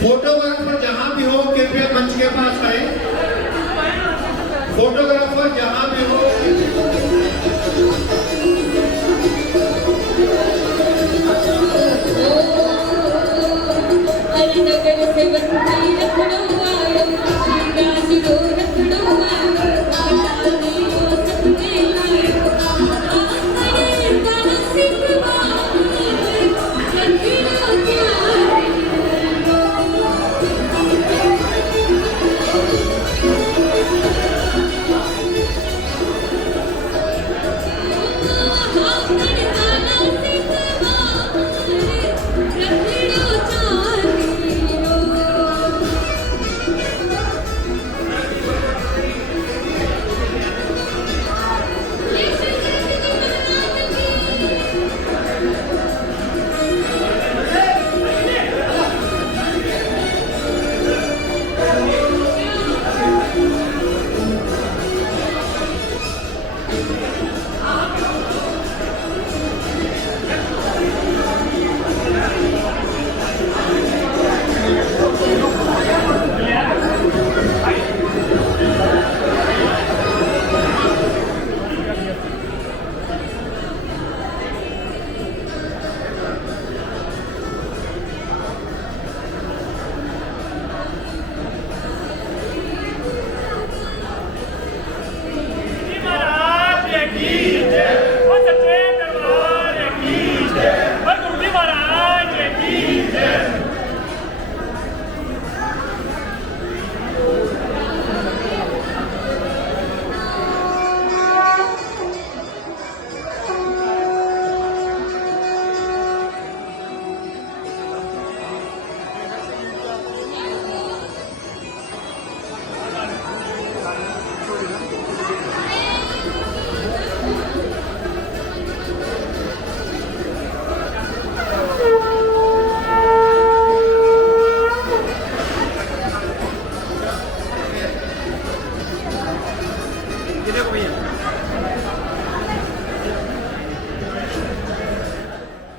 Photographer जहां भी हो कृपया मंच के पास आए। फोटोग्राफर जहां भी हो नगर से बंदी रखड़ूंगा रानी को रखड़ूंगा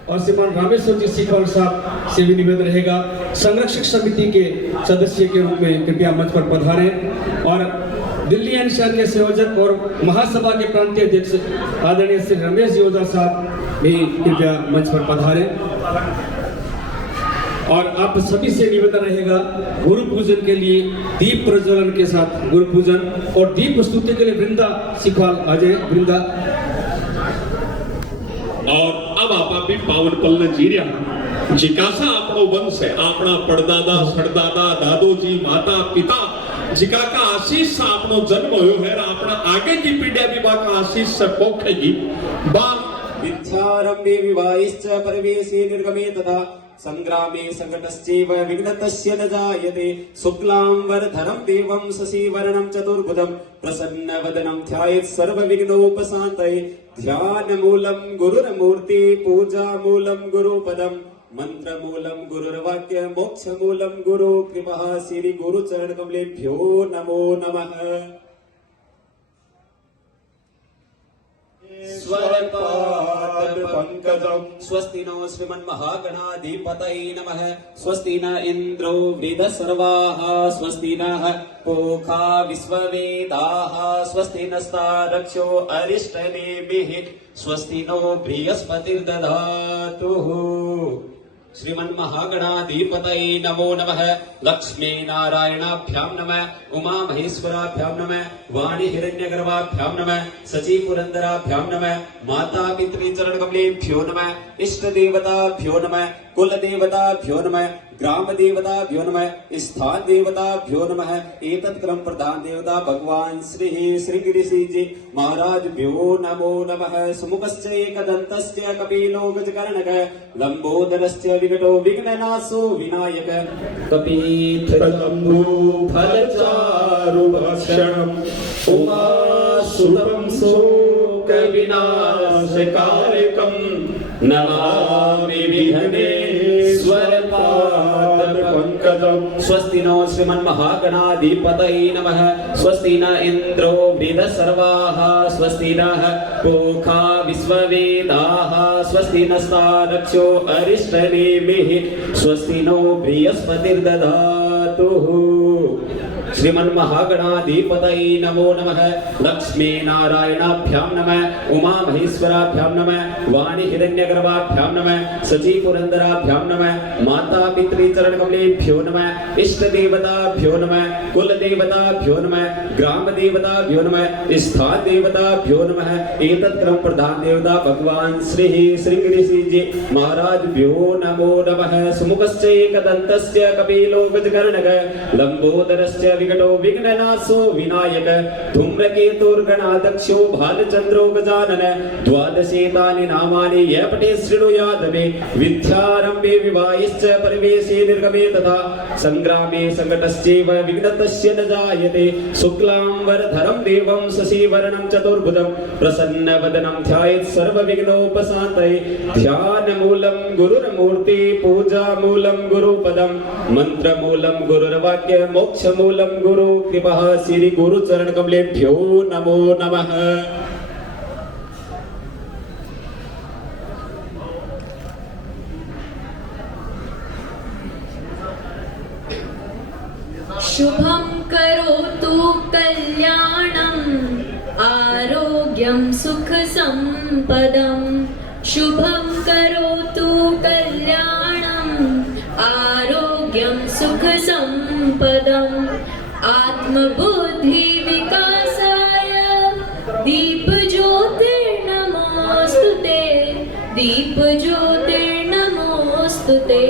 और श्रीमान रामेश्वर जी सीखर साहब से भी निवेदन रहेगा संरक्षक समिति के सदस्य के रूप में कृपया मंच पर पधारें और दिल्ली एनसीआर के संयोजक और महासभा के प्रांतीय अध्यक्ष आदरणीय श्री रमेश जी ओझा साहब भी कृपया मंच पर पधारें। और आप सभी से निवेदन रहेगा गुरु पूजन के लिए दीप प्रज्वलन के साथ गुरु पूजन और दीप प्रस्तुति के लिए वृंदा सिखवाल अजय वृंदा। और अब आपा भी पावन पल ने जी रहा जिकासा आपनो वंश है आपना पड़दादा सड़दादा दादोजी माता पिता जिका का आशीष से आपनो जन्म होयो है अपना आगे की पीढ़िया भी बाका आशीष से पोखेगी बा विद्यारंभे विवाहिश्च परवेशे निर्गमे तथा संग्रामे संकटश्चैव विघ्नतस्य न जायते शुक्लांबरधरं देवं शशिवर्णं चतुर्भुजं प्रसन्नवदनं ध्यायेत् सर्वविघ्नोपशान्तये ध्यानमूलं गुरुर्मूर्ति पूजामूलं गुरुपदं मंत्रमूलं गुरुर्वाक्य मोक्षमूलं गुरु कृपा श्री गुरुचरणकमलेभ्यो नमो नमः। स्वरपादपङ्कजं स्वस्ति नो श्रीमन्महागणाधिपतये नमः। स्वस्ति न इन्द्रो वृद्धसर्वाः स्वस्ति नः पूषा विश्ववेदाः स्वस्ति नस्तारक्षो अरिष्टनेमिः स्वस्ति नो बृहस्पतिर्दधातु। श्रीमन्महागणाधिपतये नमो नमः। लक्ष्मी नारायणाभ्यां नमः उमा महेश्वराभ्यां नमः वाणी हिरण्यगर्भाभ्यां नमः सची पुरंदराभ्यां नमः माता पितृचरणकमलेभ्यो नमः इष्ट देवताभ्यो नमः कुल देवताभ्यो नमः ग्राम देवताभ्यो नमः स्थान देवताभ्यो नमः एतत् क्रम प्रधान देवता भगवान श्री श्रृंगिरिषि जी महाराजभ्यो नमो नमः सुमुखश्च एकदन्तस्य कपिलो गजकर्णक लंबोदरस्य विकटो विघ्ननाशो विनायक कपीथलम्बू फलचारुभक्षणम् उमासुतं शोकविनाशकारकम् नमामि विघ्नेश्वरपादपङ्कजम् स्वस्ति नो श्रीमन्महागणाधिपतये नमः स्वस्ति न इन्द्रो वृद्धसर्वाः स्वस्ति नः पूषा विश्ववेदाः स्वस्ति नस्तारक्षो अरिष्टनेमिः स्वस्ति नो बृहस्पतिर्दधातु श्रीमन्महागणाधिपतये नमो नमः लक्ष्मी नारायणाभ्यां नमः उमा महेश्वराभ्यां नमः वाणी हिरण्यगर्भाभ्यां नमः सची पुरंदराभ्यां नमः माता पितृचरणकमलेभ्यो नमः इष्ट देवताभ्यो नमः कुल देवताभ्यो नमः ग्राम देवताभ्यो नमः स्थान देवताभ्यो नमः एतत् क्रम प्रधान देवता भगवान श्री श्रृंगिरिषि जी महाराजभ्यो नमो नमः सुमुखश्च एकदन्तस्य कपिलो गजकर्णक लंबोदरस्य विकटो विघ्ननाशो विनायक धूम्रकेतुर्गणाध्यक्षो भालचंद्रो गजानन द्वादशेतानि नामानि यः पठेत् शृणुयात् मे विद्यारम्भे विवाहेश्च परिवेशे निर्गमे तथा संग्रामे संकटश्चैव विघ्नतस्य न जायते शुक्लांबरधरं देवं शशिवर्णं चतुर्भुजं प्रसन्नवदनं ध्यायेत् सर्वविघ्नोपशान्तये ध्यानमूलं गुरुर्मूर्ति पूजामूलं गुरुपदं मन्त्रमूलं गुरुर्वाक्य मोक्षमूलं गुरु कृपः श्री गुरु चरण कमलेभ्यो नमो नमः। शुभं करोतु कल्याणं आरोग्यं सुख संपदं शुभं करोतु कल्याणं आरोग्यं सुख संपदम् आत्मबुद्धि विकासाय दीपज्योतिर्नमोस्तुते दीपज्योतिर्नमोस्तुते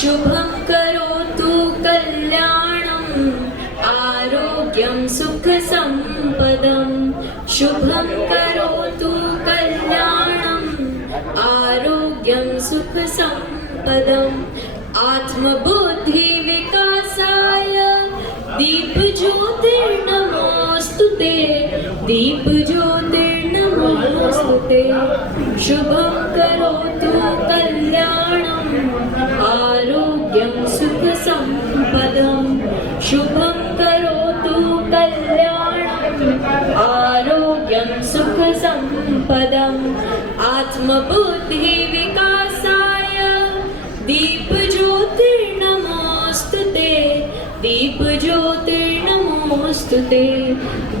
शुभं करोतु कल्याणं आरोग्यं सुख संपदं शुभं करोतु कल्याणं आरोग्यं सुख संपदम् आत्मबुद्धि विकासाय दीपज्योतिर्नमोस्तुते दीपज्योतिर्नमोस्तुते शुभं करोतु कल्याणं आरोग्यं सुख संपदं शुभं करोतु कल्याणं आरोग्यं सुख संपदम् आत्मबुद्धि विकासाय दीपज्योतिर्नमोस्तुते दीपज्योतिर्नमोस्तुते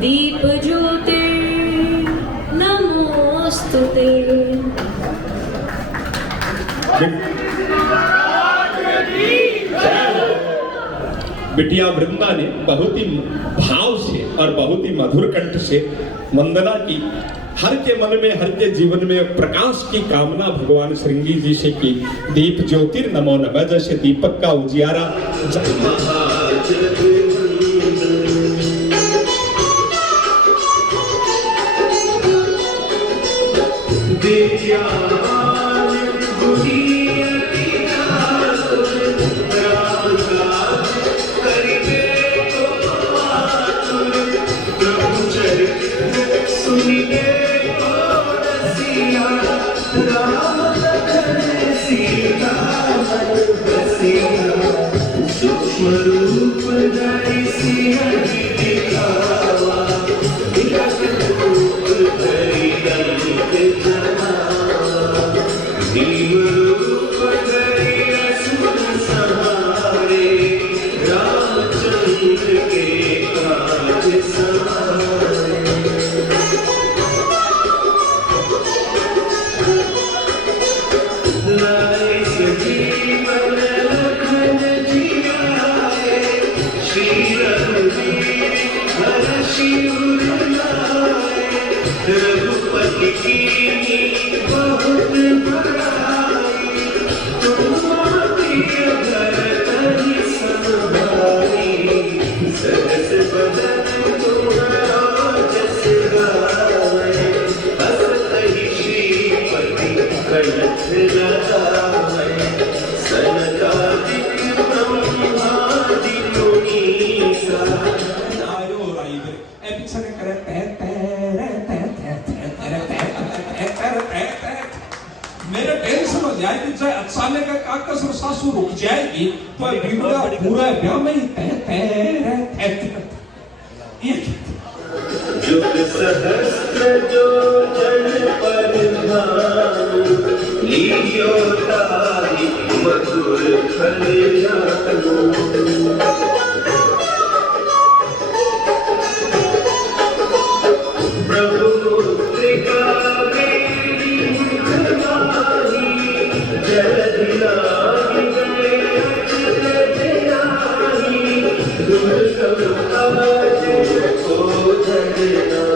दीपज्योतिर्नमोस्तुते। बिटिया वृंदा ने बहुत ही भाव से और बहुत ही मधुर कंठ से वंदना की। हर के मन में हर के जीवन में प्रकाश की कामना भगवान श्रृंगी जी से की। दीप ज्योतिर नमो नमः, जैसे दीपक का उजियारा रघुपति की बहुत बड़ाई, तुम घर मेरे टेंशन हो जाएगी, चाहे अचानक आकाश और सासू रुक जाएगी तो पूरा ब्याह में युग सहस्त्र जो जन पर लियो तारी मधुर फलियानो प्रभु मुद्रिका मेरी मुखवाणी जलधिलाही गए अक्षतधिलाही दुर्गम आज को झरना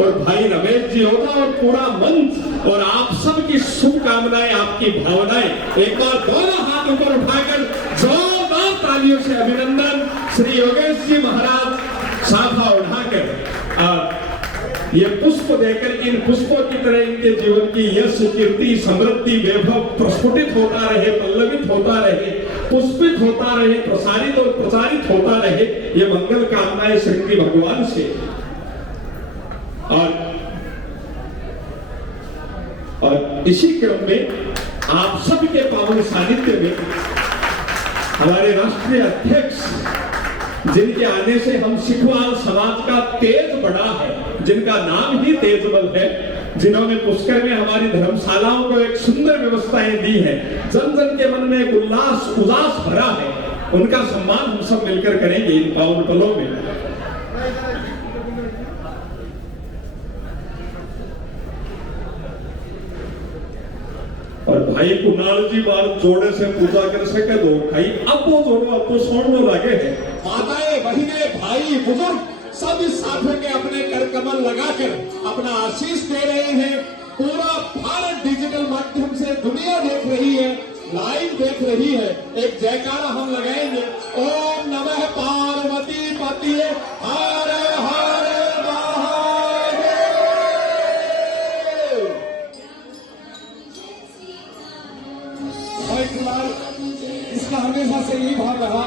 और भाई रमेश जी होगा और पूरा मंच और आप सबकी शुभकामनाएं, आपकी भावनाएं एक बार दोनों हाथ ऊपर उठाकर जोरदार तालियों से अभिनंदन। श्री योगेश जी महाराज साफा उठाकर ये पुष्प देकर, इन पुष्पों की तरह इनके जीवन की यश कीर्ति समृद्धि वैभव प्रस्फुटित होता रहे, पल्लवित होता रहे, पुष्पित होता रहे, प्रसारित और प्रचारित होता रहे, ये मंगल कामनाएं श्री भगवान से। और इसी क्रम में आप सबके पावन सानिध्य में हमारे राष्ट्रीय अध्यक्ष, जिनके आने से हम सिखवाल समाज का तेज बढ़ा है, जिनका नाम ही तेजबल है, जिन्होंने पुष्कर में हमारी धर्मशालाओं को एक सुंदर व्यवस्थाएं दी है, जन जन के मन में एक उल्लास उदास भरा है, उनका सम्मान हम सब मिलकर करेंगे इन पावन पलों में। और भाई कुणाल जी बार जोड़े से पूजा कर सके दो भाई, अब वो जोड़ो, अब तो सोड़ने लगे हैं। माताएं, बहिने, भाई, बुजुर्ग सब इस साफे के अपने कर कमल लगाकर अपना आशीष दे रहे हैं। पूरा भारत डिजिटल माध्यम से दुनिया देख रही है, लाइव देख रही है। एक जयकारा हम लगाएंगे, ओम नमः पार्वती पति हर हर महादेव। भाई कुमार, इसका हमेशा से यही भाव रहा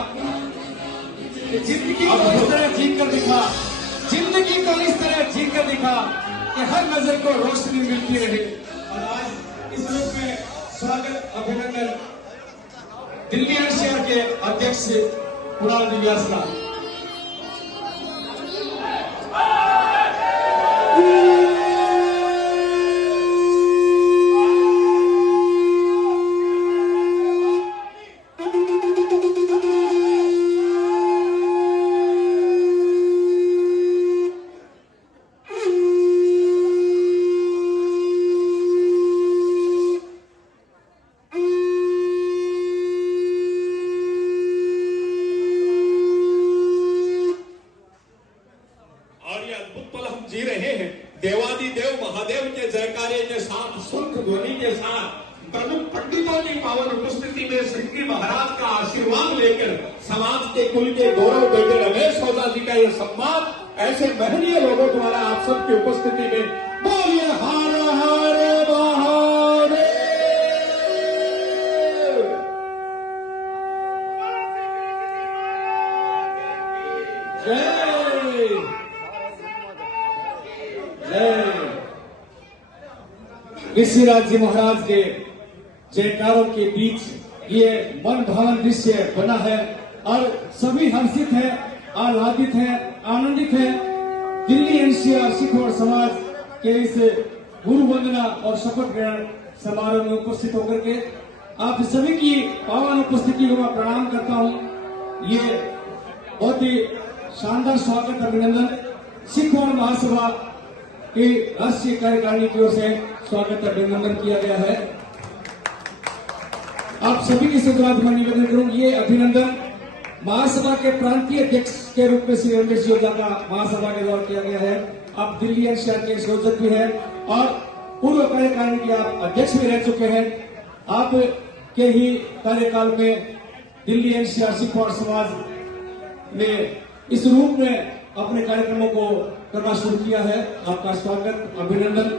कि जिंदगी को इस तरह जीत कर दिखा, जिंदगी को इस तरह जीत कर दिखा कि हर नजर को रोशनी मिलती रहे। और आज इस रूप में स्वागत, अभिनंदन दिल्ली एनसीआर के अध्यक्ष कुणाल दिव्यासला। जी रहे हैं देवादिदेव महादेव के जयकारे के साथ, शंख ध्वनि के साथ, प्रमुख पंडितों की पावन उपस्थिति में श्री महाराज का आशीर्वाद लेकर समाज के कुल के गौरव बेटे रमेश ओझा जी का यह सम्मान ऐसे महनीय लोगों द्वारा आप सबकी उपस्थिति में। बोलिए हर हर महादेव। जय ऋषिराज जी महाराज के जयकारों के बीच ये मन भावन दृश्य बना है और सभी हर्षित है, आह्लादित है, आनंदित है। दिल्ली एनसीआर सिख और समाज के इस गुरु वंदना और शपथ ग्रहण समारोह में उपस्थित होकर के आप सभी की पावन उपस्थिति को मैं प्रणाम करता हूँ। ये बहुत ही शानदार स्वागत, अभिनंदन सिख और महासभा की राष्ट्रीय कार्यकारिणी की ओर से स्वागत अभिनंदन किया गया है। आप सभी के साथ मैं निवेदन करूं, ये अभिनंदन महासभा के प्रांतीय अध्यक्ष के रूप में श्री रमेश योजा का महासभा के द्वारा किया गया है। आप दिल्ली एनसीआर के संयोजक भी हैं और पूर्व कार्यकारिणी के आप अध्यक्ष भी रह चुके हैं। आप के ही कार्यकाल में दिल्ली एनसीआर सिख और समाज ने इस रूप में अपने कार्यक्रमों को करना शुरू किया है। आपका स्वागत, अभिनंदन।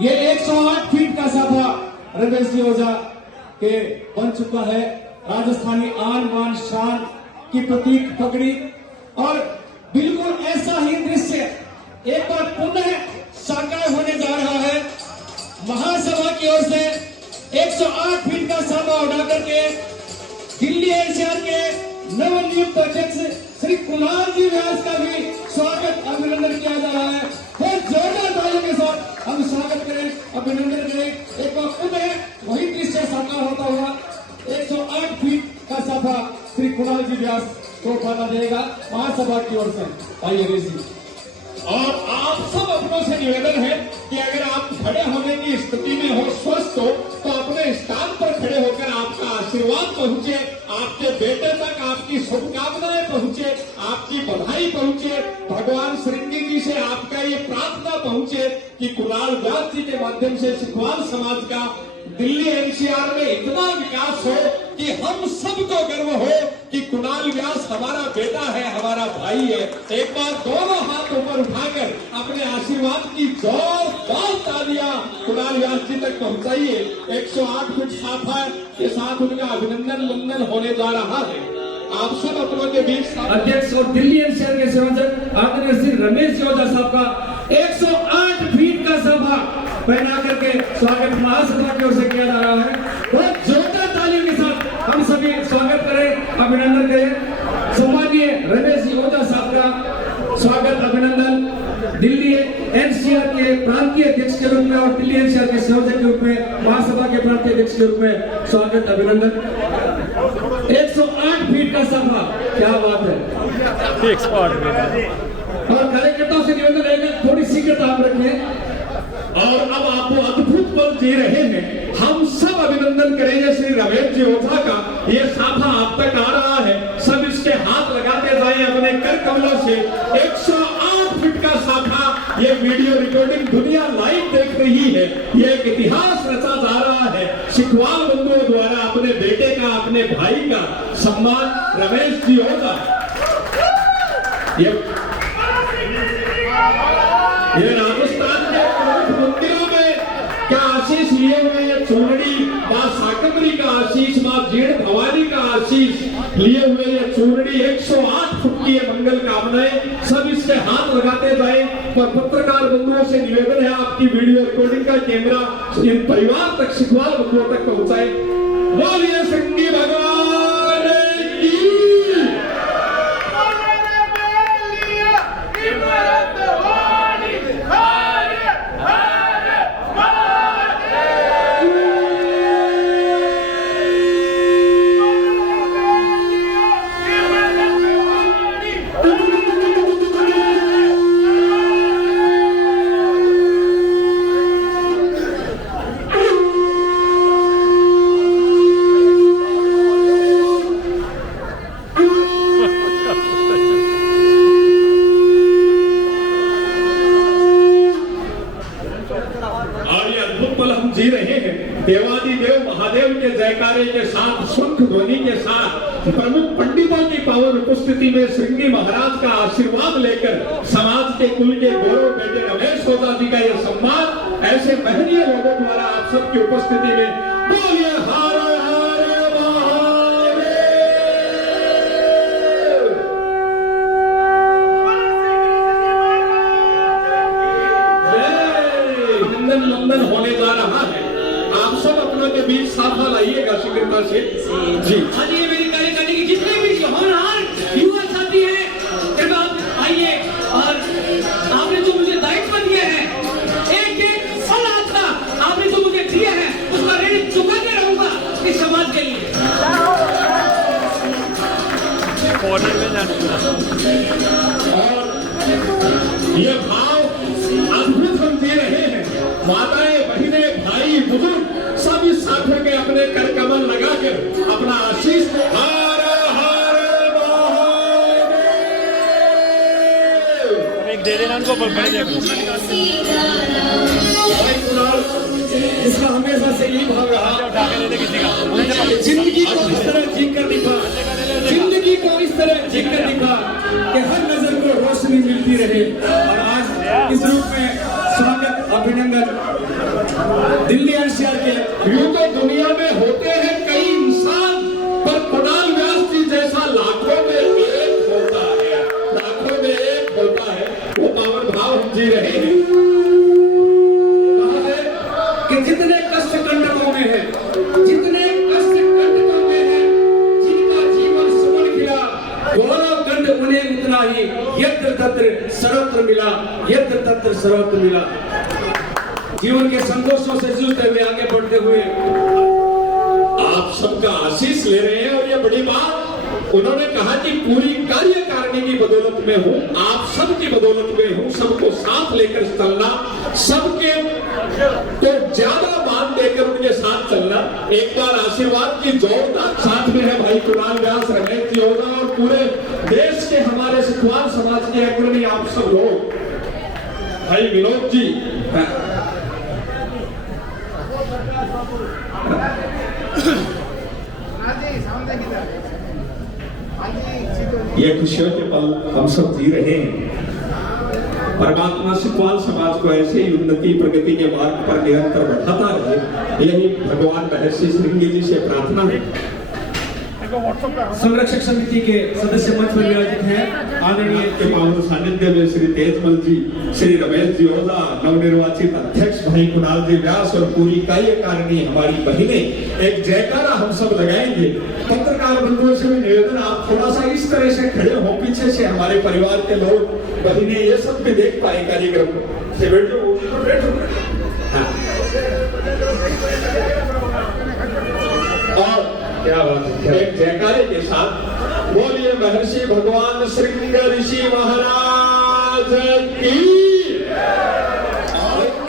ये 108 फीट का सभा रमेश जी ओझा के बन चुका है। राजस्थानी आन बान शान की प्रतीक पगड़ी और बिल्कुल ऐसा ही दृश्य एक बार पुनः साकार होने जा रहा है। महासभा की ओर से 108 फीट का सभा उठा करके दिल्ली एनसीआर के नवनियुक्त अध्यक्ष श्री कुणाल जी व्यास का भी स्वागत, अभिनंदन किया जा रहा है। बहुत जोरदार तालियों के साथ हम स्वागत करें, अभिनंदन करें। एक बार पुनः वही दृश्य साकार होता हुआ 108 फीट का सभा श्री कुणाल जी व्यास को बना देगा महासभा की ओर से। आइए ऋषि। और आप सब अपनों से निवेदन है कि अगर आप खड़े होने की स्थिति में हो, स्वस्थ हो, तो अपने स्थान पर खड़े होकर आपका आशीर्वाद पहुंचे, आपके बेटे तक आपकी शुभकामनाएं पहुंचे, आपकी बधाई पहुंचे, भगवान श्रृंगी जी से आपका ये प्रार्थना पहुंचे कि कुणाल व्यास जी के माध्यम से सिखवाल समाज का दिल्ली एनसीआर में इतना विकास हो कि हम सबको गर्व हो कि कुणाल व्यास हमारा बेटा है, हमारा भाई है। एक बार दोनों हाथ ऊपर उठाकर अपने आशीर्वाद की जोरदार तालियां कुणाल व्यास जी तक पहुंचाइए। 108 फीट साफा के साथ उनका अभिनंदन वंदन होने जा रहा है। आप सब अपनों के बीच अध्यक्ष और दिल्ली एनसीआर के संयोजक आदरणीय श्री रमेश योजा साहब का 108 फीट का सभा पहना करके स्वागत महासभा की ओर से किया जा रहा है। बहुत जोरदार तालियों के साथ हम सभी स्वागत करें, अभिनंदन करें। सम्मानीय रमेश योजा साहब का स्वागत, अभिनंदन दिल्ली एनसीआर के प्रांतीय अध्यक्ष के रूप में और दिल्ली एनसीआर के संयोजक के रूप में, महासभा के प्रांतीय अध्यक्ष के रूप में स्वागत, अभिनंदन। 108 फीट का सभा, क्या बात है। और कार्यकर्ताओं से निवेदन रहेगा थोड़ी शीघ्रता आप रखें। और अब आप वो अद्भुत पल जी रहे हैं। हम सब अभिनंदन करेंगे श्री रमेश जी ओझा का। ये साफा आप तक आ रहा है, सब इसके हाथ लगाते जाएं अपने कर कमलों से। 108 फीट का साफा, ये वीडियो रिकॉर्डिंग दुनिया लाइव देख रही है। ये एक इतिहास रचा जा रहा है सिखवाल बंधुओं द्वारा अपने बेटे का, अपने भाई का सम्मान रमेश जी ओझा। ये राजस्थान के प्रमुख मंदिरों में क्या आशीष लिए हुए हैं। चूरड़ी मां शाकंभरी का आशीष, मां जीर्ण भवानी का आशीष लिए हुए ये चूरड़ी 108 फुट की मंगल कामनाएं सब इसके हाथ लगाते जाए। पर पत्रकार बंधुओं से निवेदन है आपकी वीडियो रिकॉर्डिंग का कैमरा इन परिवार तक, सिखवाल बंधुओं तक पहुंचाए। बोलिए श्रृंगी भगवान की। देवादिदेव महादेव के जयकारे के साथ, शंख ध्वनि के साथ, प्रमुख पंडितों की पावन उपस्थिति में श्रृंगी महाराज का आशीर्वाद लेकर समाज के कुल के गौरव बेटे रमेश ओझा जी का यह सम्मान ऐसे महनीय लोगों द्वारा आप सबकी उपस्थिति में। बोलिए हर हर महादेव। अभिनंदन वंदन होने जा रहा है। आप सब अपनों के बीच साफा लाइएगा शीघ्रता से जी। आज ये मेरी कार्यकारिणी की जितने भी होनहार युवा साथी हैं, कृपया आइए। और आपने जो मुझे दायित्व दिया है, एक फल आपका आपने जो मुझे दिया है, उसका ऋण चुकाते रहूंगा इस समाज के लिए। और ये भाव अद्भुत हम दे रहे हैं। माताएं, बहनें, भाई, बुजुर्ग सब इस साथों के अपने कर कमल लगाकर अपना आशीष दे देना उनको बड़े इसका हमेशा से यही भाव रहा जिंदगी को इस तरह जीकर दिखा, जिंदगी को इस तरह जीकर दिखा कि हर नजर को रोशनी मिलती रहे। और आज इस रूप में स्वागत, अभिनंदन दिल्ली एनसीआर के। यूं तो दुनिया में होते हैं कई इंसान, पर कुणाल व्यास जी जैसा लाखों में एक होता है, लाखों में एक होता है। वो पावन भाव हम जी रहे हैं। कहा है कि जितने कष्ट कंटकों में है, जितने कष्ट कंटकों में है, जिनका जीवन सुमन खिला, गौरव गंध उन्हें उतना ही यत्र तत्र सर्वत्र मिला, यत्र तत्र सर्वत्र मिला। जीवन के संघर्षों से जूझते हुए आगे बढ़ते हुए आप सबका आशीष ले रहे हैं। और ये बड़ी बात उन्होंने कहा कि पूरी कार्यकारिणी की बदौलत में हूँ, आप सबकी बदौलत में हूँ, सबको साथ लेकर चलना, सबके तो ज्यादा मान देकर उनके साथ चलना। एक बार आशीर्वाद की जोरदार साथ में है भाई कुणाल व्यास, रमेश जी होगा और पूरे देश के हमारे सिखवाल समाज के अग्रणी आप सब लोग, भाई विनोद जी। ये खुशियों के पल हम सब जी रहे हैं। परमात्मा सिखवाल समाज को ऐसे ही उन्नति प्रगति के मार्ग पर निरंतर बढ़ाता रहे, यही भगवान महर्षि श्रृंगी जी से प्रार्थना है। संरक्षक समिति के सदस्य मंच पर विराजित हैं आदरणीय के पावन सानिध्य में श्री तेजमल जी, श्री रमेश जी ओझा, नवनिर्वाचित अध्यक्ष भाई कुणाल जी व्यास और पूरी कार्यकारिणी हमारी बहिनें, एक जयकारा हम सब लगाएंगे। पत्रकार बंधुओं से भी निवेदन, आप थोड़ा सा इस तरह से खड़े हो, पीछे से हमारे परिवार के लोग, बहिनें, ये सब भी देख पाए कार्यक्रम से। बैठो, हाँ। और क्या बात है, एक जयकारे के साथ बोलिए महर्षि भगवान श्रृंग ऋषि महाराज की।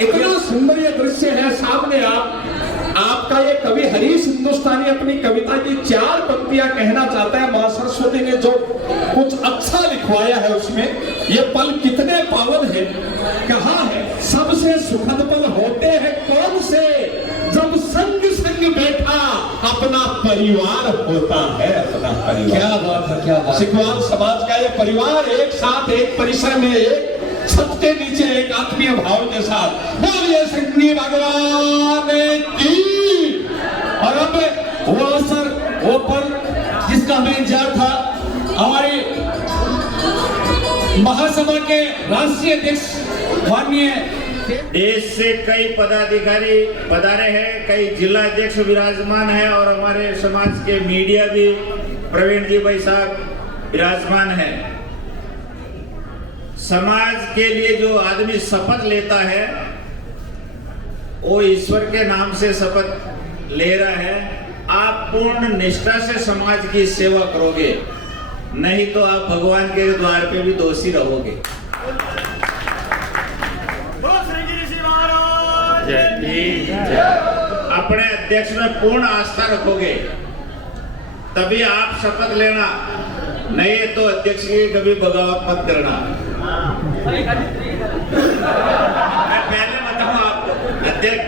इतना सुंदर ये दृश्य है सामने। आपका ये कवि हरीश हिंदुस्तानी अपनी कविता की 4 पंक्तियां कहना चाहता है। मां सरस्वती ने जो कुछ अच्छा लिखवाया है उसमें ये पल कितने पावन है। कहा है सबसे सुखद पल होते हैं कौन से, जब संग संग बैठा अपना परिवार होता है, अपना परिवार। क्या बात है, क्या बात। सिखवाल समाज का ये परिवार एक साथ, एक परिसर में, एक छत के नीचे, एक आत्मीय भाव के साथ। बोलिए श्रृंगी भगवान की। और अब वो अवसर, वो पल जिसका हमें इंतजार था, हमारे महासभा के राष्ट्रीय अध्यक्ष माननीय देश से कई पदाधिकारी पधारे हैं, कई जिला अध्यक्ष विराजमान है और हमारे समाज के मीडिया भी प्रवीण जी भाई साहब विराजमान है। समाज के लिए जो आदमी शपथ लेता है वो ईश्वर के नाम से शपथ ले रहा है। आप पूर्ण निष्ठा से समाज की सेवा करोगे, नहीं तो आप भगवान के द्वार पे भी दोषी रहोगे। अपने अध्यक्ष में पूर्ण आस्था रखोगे तभी आप शपथ लेना, नहीं तो अध्यक्ष की कभी बगावत मत करना। मैं पहले बताऊं आपको, अध्यक्ष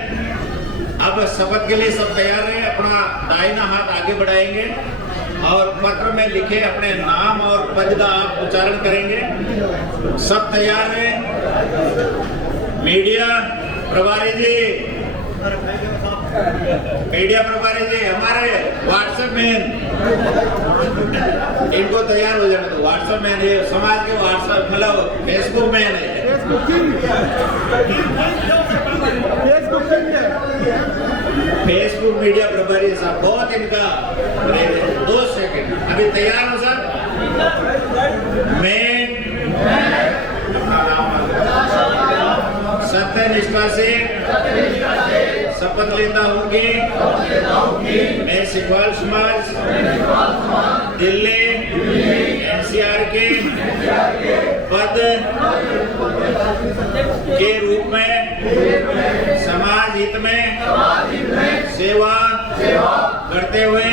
अब शपथ के लिए सब तैयार हैं। अपना दाहिना हाथ आगे बढ़ाएंगे और पत्र में लिखे अपने नाम और पद का आप उच्चारण करेंगे। सब तैयार हैं। मीडिया प्रभारी जी, मीडिया प्रभारी जी, हमारे व्हाट्सएप में इनको तैयार हो जाना। तो व्हाट्सएप में ये समाज के व्हाट्सएप मतलब फेसबुक में नहीं, फेसबुक मीडिया प्रभारी साहब बहुत इनका 2 सेकंड अभी तैयार हो सर। मैं सत्यनिष्ठा से शपथ लेता हूँ कि मैं सिखवाल समाज दिल्ली एनसीआर के पद के रूप में समाज हित में सेवा करते हुए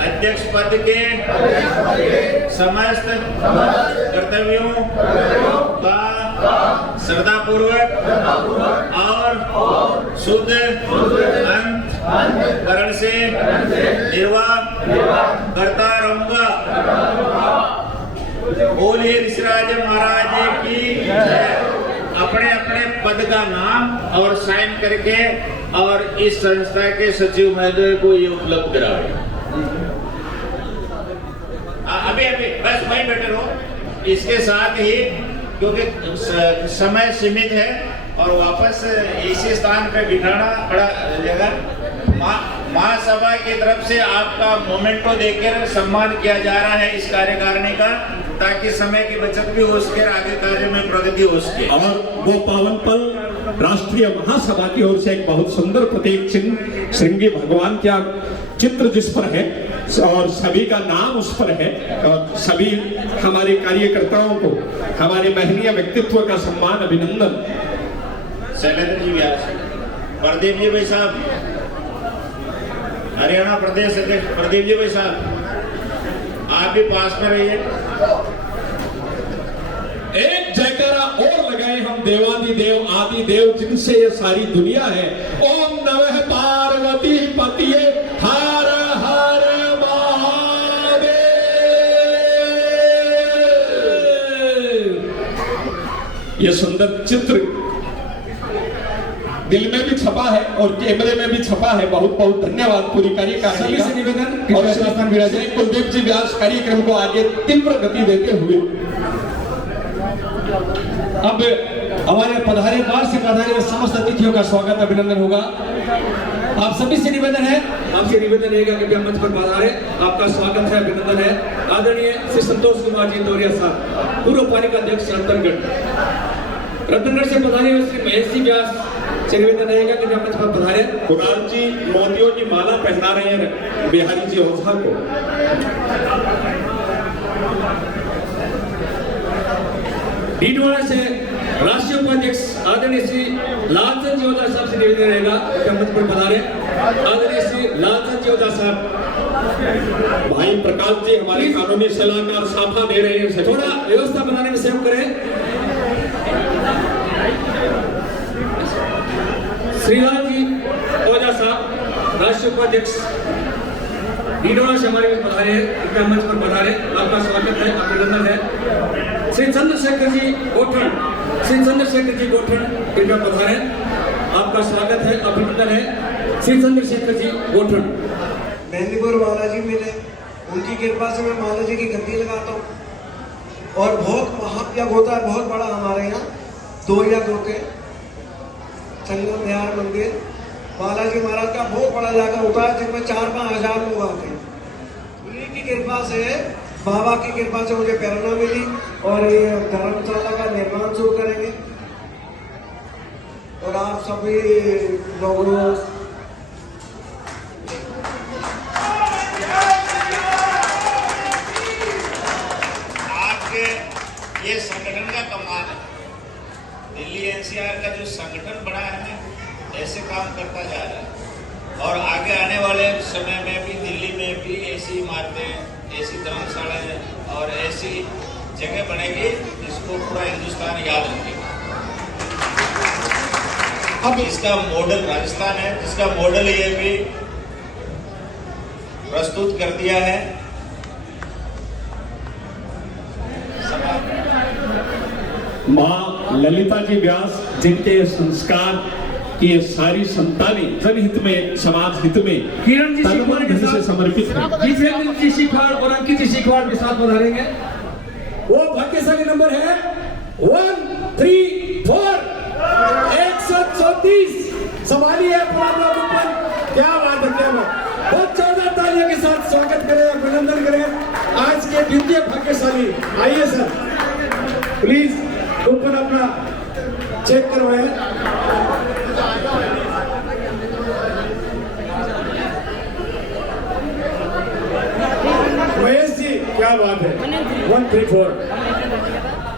अध्यक्ष पद के समस्त कर्तव्यों का श्रद्धा पूर्वक और शुद्ध अंत करण से निर्वाह करता रहूंगा। बोलिए ऋषिराज महाराज की जय। अपने अपने पद का नाम और साइन करके और इस संस्था के सचिव महोदय को ये उपलब्ध कराए। अभी बस वहीं बैठे रहो। इसके साथ ही क्योंकि समय सीमित है और वापस इसी स्थान पे बिठाना बड़ा जगह, महासभा की तरफ से आपका मोमेंटो देकर सम्मान किया जा रहा है इस कार्यकारिणी का, ताकि समय की बचत भी हो सके, आगे कार्य में प्रगति हो सके। और वो पावन पल राष्ट्रीय महासभा की ओर से एक बहुत सुंदर प्रतीक चिन्ह श्रृंगी भगवान का चित्र जिस पर है और सभी का नाम उस पर है, और सभी हमारे कार्यकर्ताओं को हमारे महनीय व्यक्तित्व का सम्मान, अभिनंदन। शैलेंद्र जी व्यास, प्रदीप जी भाई साहब, हरियाणा प्रदेश अध्यक्ष प्रदीप जी भाई साहब, आप भी पास में रहिए। एक जयकारा और लगाए हम देवादिदेव आदि देव जिनसे ये सारी दुनिया है। ओम नमः पार्वती पतिये हर हर महादेव। ये सुंदर चित्र दिल में भी छपा है और कैमरे में भी छपा है। बहुत बहुत धन्यवाद पूरी कार्यकारिणी का। निवेदन और शासन विराजय कुलदीप जी व्यास कार्यक्रम को आगे तीव्र गति देते हुए अब हमारे पधारे बाहर से पधारे समस्त अतिथियों का स्वागत अभिनंदन होगा। आप सभी से निवेदन है, आपसे निवेदन रहेगा कि हम मंच पर पधारे, आपका स्वागत है, अभिनंदन है। आदरणीय श्री संतोष कुमार जी दौरिया साहब, पूर्व पालिका अध्यक्ष रतनगढ़ से पधारे हुए श्री महेश जी व्यास से निवेदन रहेगा कि हम मंच पर पधारे। कुणाल जी मोतियों की माला पहना रहे हैं बिहारी जी ओझा को। डीडवाड़ा से राष्ट्रीय उपाध्यक्ष आदरणीय श्री लालचंद जी ओझा साहब से निवेदन रहेगा कि हम मंच पर पधारे। आदरणीय श्री लालचंद जी ओझा साहब। भाई प्रकाश जी हमारे कानूनी सलाहकार साफा दे रहे हैं, थोड़ा व्यवस्था बनाने में सहयोग करें। श्रीलाल जी ओझा साहब, राष्ट्रीय उपाध्यक्ष डीडवाड़ा से हमारे बीच पधारे हैं, मंच पर पधारे, आपका स्वागत है, अभिनंदन है। श्री चंद्रशेखर जी गोठन, श्री चंद्रशेखर जी गोठन कृपया पधारे, आपका स्वागत है, अभिनंदन है। श्री चंद्रशेखर जी गोठन। मेहंदीपुर बालाजी मिले, उनकी कृपा से मैं माला जी की गद्दी लगाता हूँ और बहुत महायज्ञ होता है, बहुत बड़ा हमारे यहाँ 2 यज्ञ होते हैं। संगम बिहार मंदिर बालाजी महाराज का बहुत बड़ा यज्ञ होता है जिसमें 4-5 हजार लोग आते हैं। उन्हीं की कृपा से, बाबा की कृपा से मुझे प्रेरणा मिली और ये धर्मशाला का निर्माण शुरू करेंगे। और आप सभी लोगों आपके ये संगठन का कमाल है। दिल्ली एनसीआर का जो संगठन बना है ऐसे काम करता जा रहा है और आगे आने वाले समय में भी दिल्ली में भी ऐसी इमारतें, ऐसी धर्मशालाएं और ऐसी जगह बनेगी जिसको पूरा हिंदुस्तान याद रखेगा। अब इसका मॉडल राजस्थान है, जिसका मॉडल ये भी प्रस्तुत कर दिया है। माँ ललिता जी व्यास जिनके संस्कार की ये सारी संतानें जनहित में, समाज हित में किरण जी शिखवाड़ के साथ समर्पित है। जितेंद्र जी शिखवाड़ और अंकित जी शिखवाड़ के साथ पधारेंगे। वो भाग्यशाली नंबर है 134 134। संभालिए अपना ऊपर, क्या बात है, क्या बात। बहुत 14 तालियों के साथ स्वागत करें, अभिनंदन करें आज के द्वितीय भाग्यशाली। आइए सर, प्लीज ऊपर अपना चेक करवाएं। महेश जी, क्या बात है, 134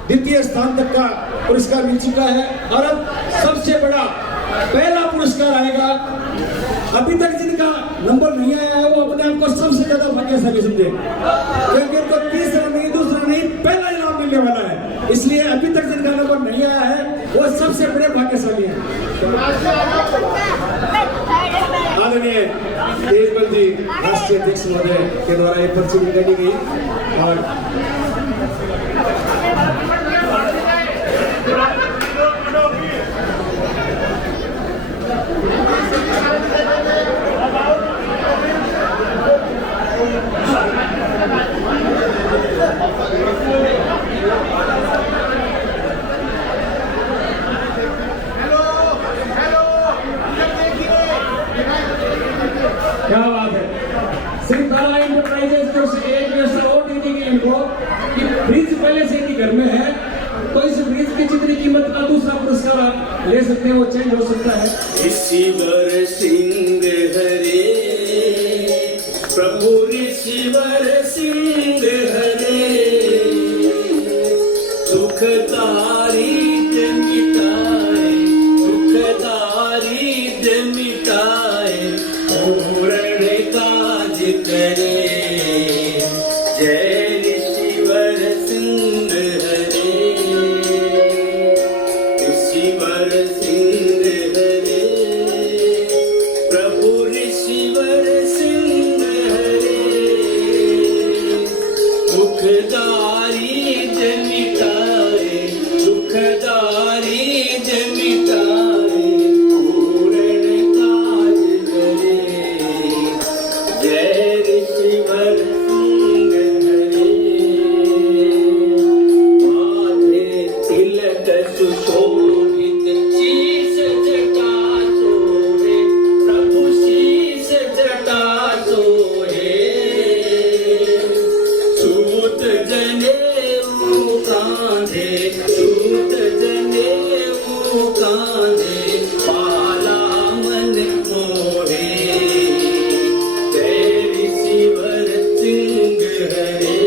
द्वितीय स्थान तक का पुरस्कार मिल चुका है और अब सबसे बड़ा पहला पुरस्कार आएगा। अभी तक जिनका नंबर नहीं आया है वो अपने आप को सबसे ज्यादा भाग्यशाली समझे, क्योंकि उनको तीसरा नहीं, दूसरा नहीं, पहला इनाम मिलने वाला है। इसलिए अभी तक जिनका नंबर नहीं आया है वो सबसे बड़े भाग्यशाली हैं। आदरणीय तेजबल जी राष्ट्रीय अध्यक्ष महोदय के द्वारा ये पर्ची निकाली गई और क्या बात है। सिंधारा इंटरप्राइजेज की ओर से एक व्यवस्था और दे दी गई इनको कि फ्रिज पहले से ही घर में है तो इस फ्रिज की जितनी कीमत का दूसरा पुरस्कार आप ले सकते हैं, वो चेंज हो सकता है। ऋषिवर सिंह हरे प्रभु ऋषिवर सिंह हरे सुखदारी मिटाए सुखदारी मिटाए पूर्ण काज करे जय ऋषिवर सिंह हरे ऋषिवर सिंह हरे प्रभु ऋषिवर सिंह हरे दुखदारी मिटाए दुखदारी मिटाए पूर्ण काज करे जय ऋषिवर सिंह हरे माथे तिलक सुशोभित शीश जटा सोहे प्रभु शीश जटा सोहे सूत जनेऊ कांधे सूत जनेऊ कांधे पाला मन मोहे जय ऋषिवर सिंह हरे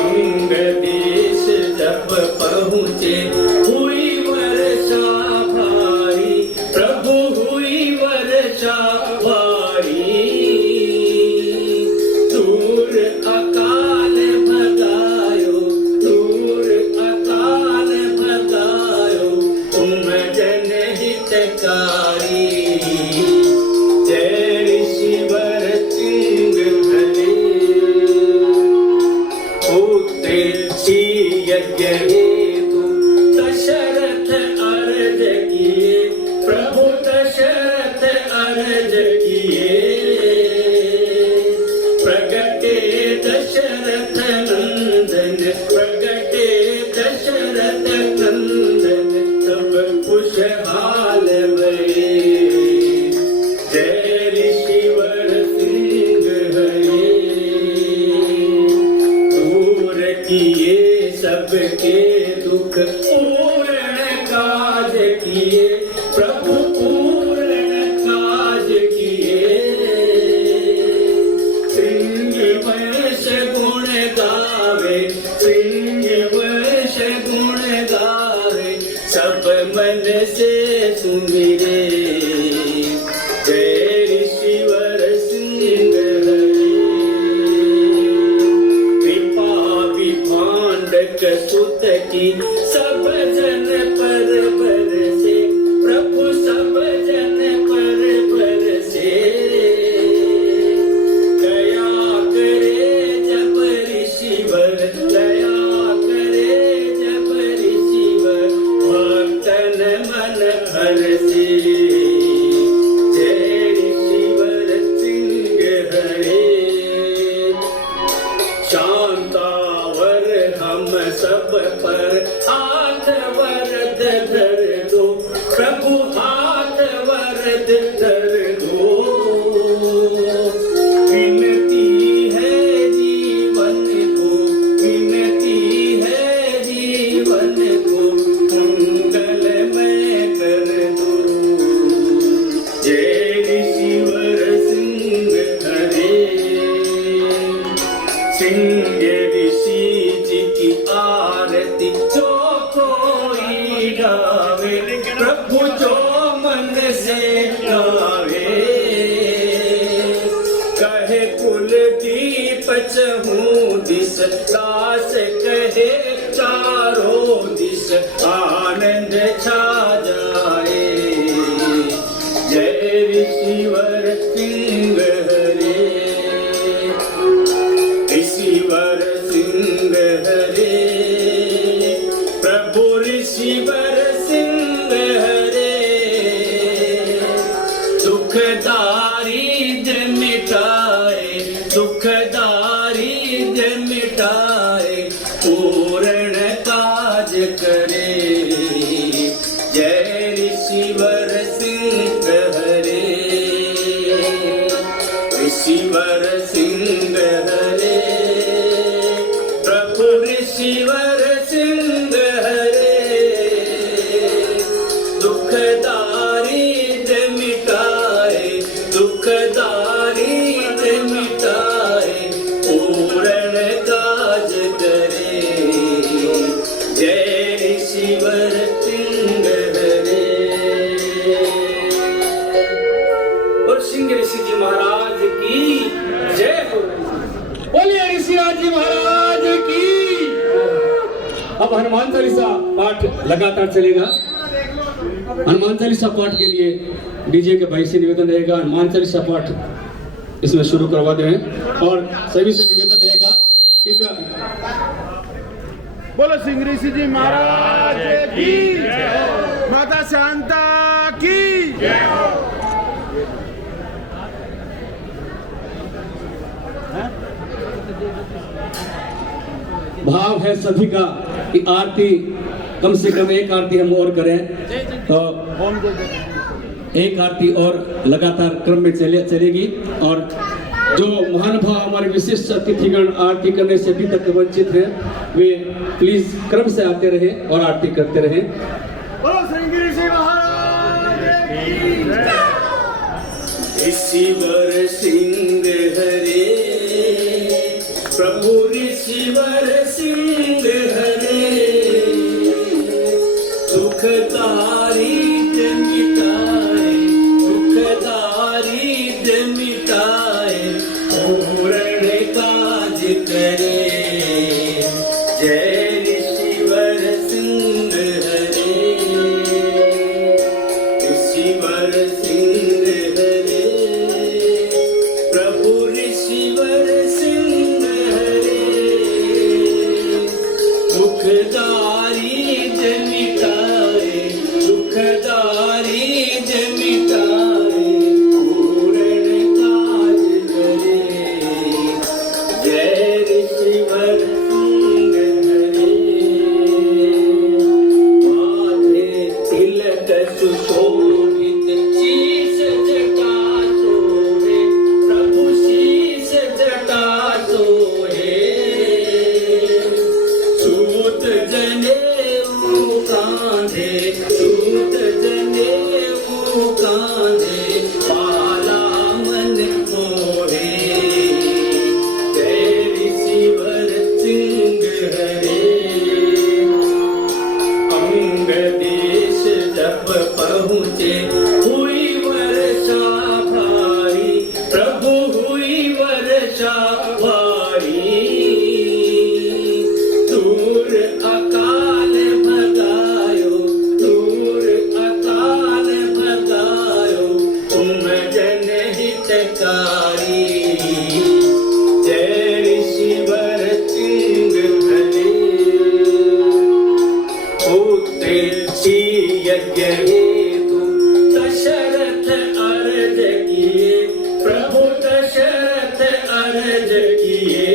अंग देश जब पहुँचे हुई वर्षा भारी प्रभु हुई वर्षा भारी दूर अकाल भगायो दूर अकाल भगायो तुम जनहितकारी जय ऋषिवर सिंह हरे पुत्र यज्ञ हेतु दशरथ अर्ज किए प्रभु दशरथ अर्ज किए प्रगटे दशरथ नंदन प्रगटे दशरथ नंदन सब खुशहाल भये जय ऋषिवर सिंह हरे दूर किए सबके दुख पूर्ण काज किए प्रभु पूर्ण काज किए सिंह वंश गुण गावे सिंह वंश गुण गावे सब मन से सुमिरे जय ऋषिवर सिंह हरे कृपा विभांडक सुत की सब जन पर बरसे प्रभु सब जन पर बरसे दया करे जब ऋषिवर दया करे जब ऋषिवर भक्तन मन हरसे जय ऋषिवर सिंह हरे शांतावर हम सब पर हाथ वरद धर दो प्रभु हाथ वरद धर दो विनती है जीवन को विनती है जीवन को मंगलमय कर दो जय ऋषिवर सिंह हरे सिंह ऋषि जी की आरती जो कोई गावे प्रभु जो मन से गावे कहे कुलदीप चहूँ दिस दास कहे चारों दिस विशेष आनंद छा जाए। जय ऋषिवर सिंह हरे, ऋषिवर सिंह हरे, प्रभु ऋषिवर सिंह हरे, दुख दारिद्र मिटाए, दुख दारिद्र मिटाए, पूर्ण काज करे। जय ऋषिवर सिंह हरे, ऋषिवर सिंह हरे, प्रभु ऋषिवर सिंह हरे, दुख दारिद्र मिटाए, दुख दारिद्र मिटाए, पूर्ण काज करे। जय ऋषिवर सिंह हरे। और सिंह ऋषि जी महाराज की जय हो। बोलिए ऋषिराज जी महाराज की। अब हनुमान चालीसा पाठ लगातार चलेगा। हनुमान चालीसा पाठ के लिए डीजे के भाई से निवेदन रहेगा, हनुमान चालीसा पाठ इसमें शुरू करवा दें और सभी से निवेदन रहेगा कृपया। बोलो सिंह ऋषि जी महाराज की, माता शांता की जय हो। भाव है सभी का कि आरती कम से कम एक आरती हम और करें, तो एक आरती और लगातार क्रम में चलेगी। और जो महान भाव हमारे विशिष्ट अतिथिगण आरती करने से अभी तक वंचित हैं, वे प्लीज क्रम से आते रहे और आरती करते रहे। बोलो सिंह ऋषि महाराज की जय। ऋषिवर सिंह हरे, प्रभु ऋषिवर सिंह हरे, दुख दारिद्र मिटाए, दुख दारिद्र मिटाए, पूर्ण काज करे। जय ऋषिवर सिंह हरे, ऋषिवर सिंह हरे, प्रभु ऋषिवर सिंह हरे, दुख दारिद्र मिटाए, दुख दारिद्र मिटाए, पूर्ण काज करे। जय ऋषिवर सिंह हरे। माथे तिलक सुशोभित, शीश जटा सोहे, प्रभु शीश जटा सोहे, सूत जनेऊ कांधे, सूत जनेऊ कांधे, पाला मन मोहे। जय ऋषिवर सिंह हरे। अंग देश जब पहुँचे, हुई वर्षा भारी, प्रभु हुई वर्षा भारी, दूर अकाल भगायो, दूर अकाल भगायो, तुम जन हितकारी। जय ऋषिवर सिंह हरे। होते सी यज्ञ हेतु दशरथ अर्ज किए, प्रभु दशरथ अर्ज किए,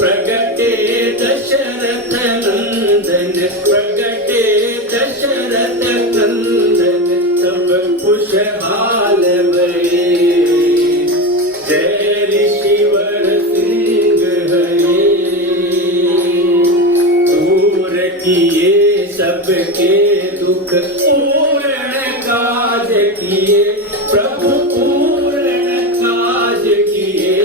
प्रगटे दशरथ नंदन, प्रगटे दशरथ नंदन, सब खुशहाल भये। जय ऋषिवर सिंह हरे। दूर किए सबके दुख, पूर्ण काज किए, प्रभु पूर्ण काज किए।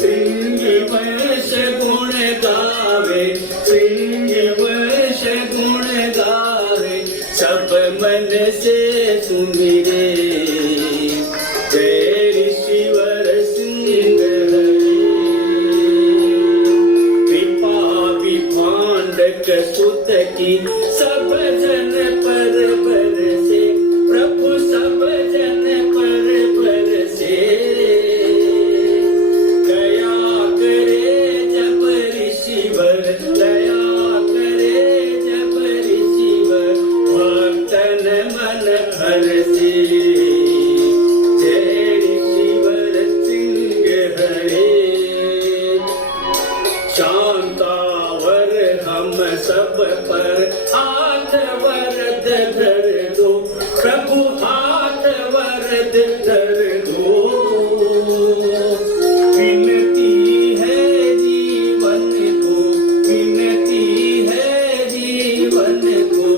सिंह वंश गुण गावे, सिंह वंश गुण गावे, सब मन से सुमिरे। जय ऋषिवर सिंह हरे। कृपा आरती सब जन पर बरसे प्रभु सब जन पर बरसे दया करे जब ऋषिवर दया करे जब ऋषिवर भक्तन मन हरसे जय ऋषिवर सिंह हरे शांतावर हम सब पर हाथ वरद धर दो प्रभु हाथ वरद धर दो विनती है जीवन को विनती है जीवन को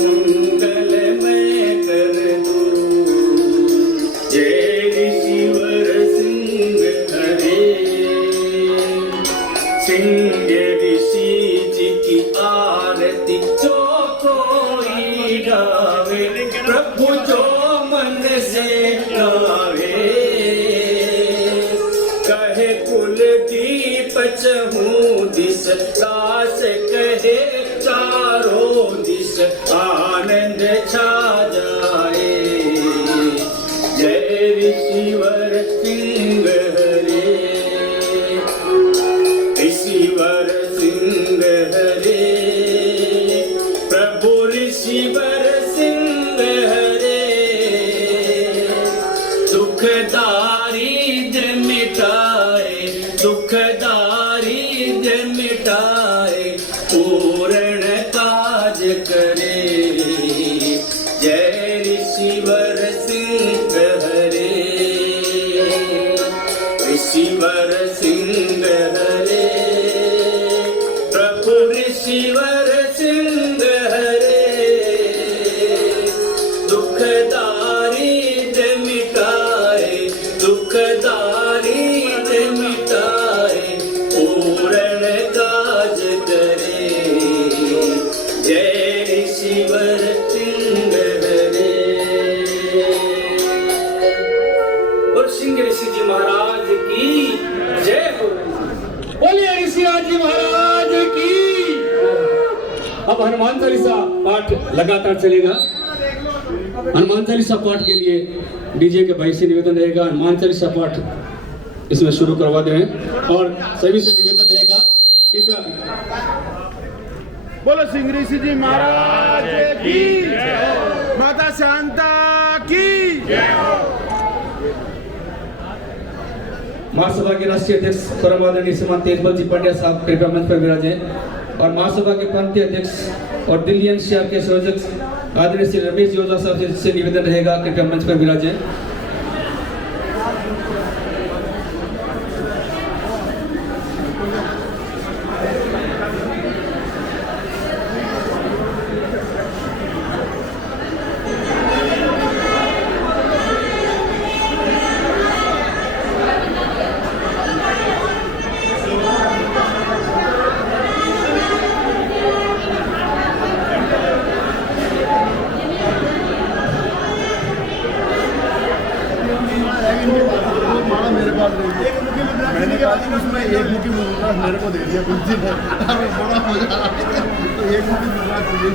मंगलमय कर दो जय ऋषिवर सिंह हरे सिंह ऋषि जी की आरती जो कोई गावे प्रभु जो मन से गावे कहे कुलदीप चहूं दिस दास कहे चारों दिस आनंद छा जाए जय ऋषिवर सिंह हरे ऋषिवर सिंह हरे प्रभु ऋषिवर सिंह हरे दुख दारिद्र मिटाए दुख दारिद्र मिटाए पूर्ण काज करे जय ऋषिवर सिंह हरे ऋषिवर सिंह हरे प्रभु ऋषिवर सिंह हरे दुख दारिद्र मिटाए दुख दारिद्र मिटाए पूर्ण काज करे जय ऋषिवर सिंह हरे और सिंह ऋषि जी महाराज की जय हो बोलिए ऋषिराज जी महाराज की। अब हनुमान चालीसा पाठ लगातार चलेगा। हनुमान चालीसा पाठ के लिए डीजे के भाई से निवेदन रहेगा हनुमान चालीसा पाठ इसमें शुरू करवा दें और सभी से निवेदन रहेगा कृपया बोलो सिंह ऋषि जी महाराज की माता शांता की महासभा के राष्ट्रीय अध्यक्ष परम आदरणीय श्रीमान तेजबल जी पांड्या साहब कृपया मंच पर विराजे और महासभा के प्रांतीय अध्यक्ष और दिल्ली एनसीआर के संयोजक आदरणीय श्री रमेश जोधा साहब से निवेदन रहेगा कृपया मंच पर विराजे। मैंने कहा कि उसमें एक मुखी मुद्रा मेरे को दे दिया कुछ दिन बड़ा मजा आ रहा तो एक मुखी मुद्रा चाहिए